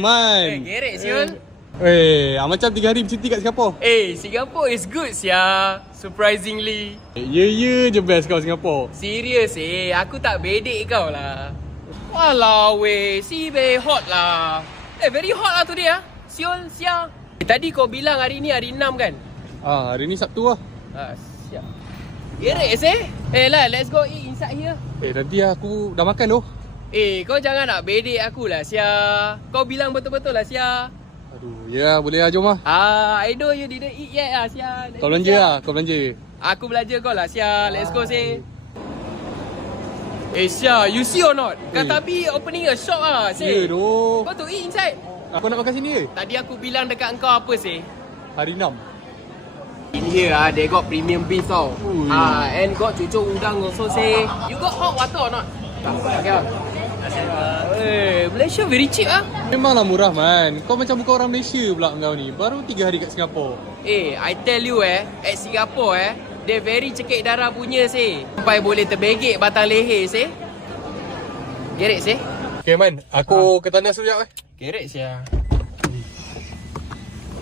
Man. Gerek siul. Macam 3 hari bercuti kat Singapura. Singapore is good sia. Surprisingly. Ya je best kau Singapura. Serius aku tak bedek kau lah. Walau sibeh hot lah. Very hot lah today Siul, siang. Tadi kau bilang hari ni hari 6 kan? Hari ni Sabtu lah. Siap. Gerek lah, let's go eat inside here. Tadi aku dah makan tu. Kau jangan nak bedek aku lah sia. Kau bilang betul-betul lah sia. Aduh, ya boleh lah, jom lah. I know you didn't eat yet lah sia. Kau belanja lah, kau belanja. Aku belanja kau lah sia. Let's go sia, you see or not? Katabi opening a shop lah Ya doh. Kau to eat inside. Aku nak makan sini ke? Tadi aku bilang dekat kau apa Hari 6. In here they got premium beef tau. And got cucuk udang also You got hot water or not? Okay. Malaysia very cheap Memanglah murah man. Kau macam bukan orang Malaysia pula kau ni. Baru 3 hari kat Singapura. I tell you at Singapore they very cekik darah punya Sampai boleh terbegek batang leher Gerek Okay man, aku ke tandas sekejap Gerek sia.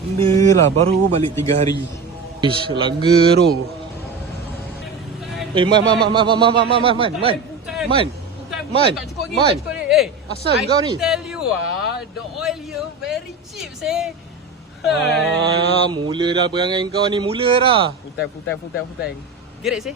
Benda lah, baru balik 3 hari. Ish, laga tu. Man. Asal kau ni? I tell you the oil here very cheap Mula dah perangai kau ni, mula dah. Full time. Gerek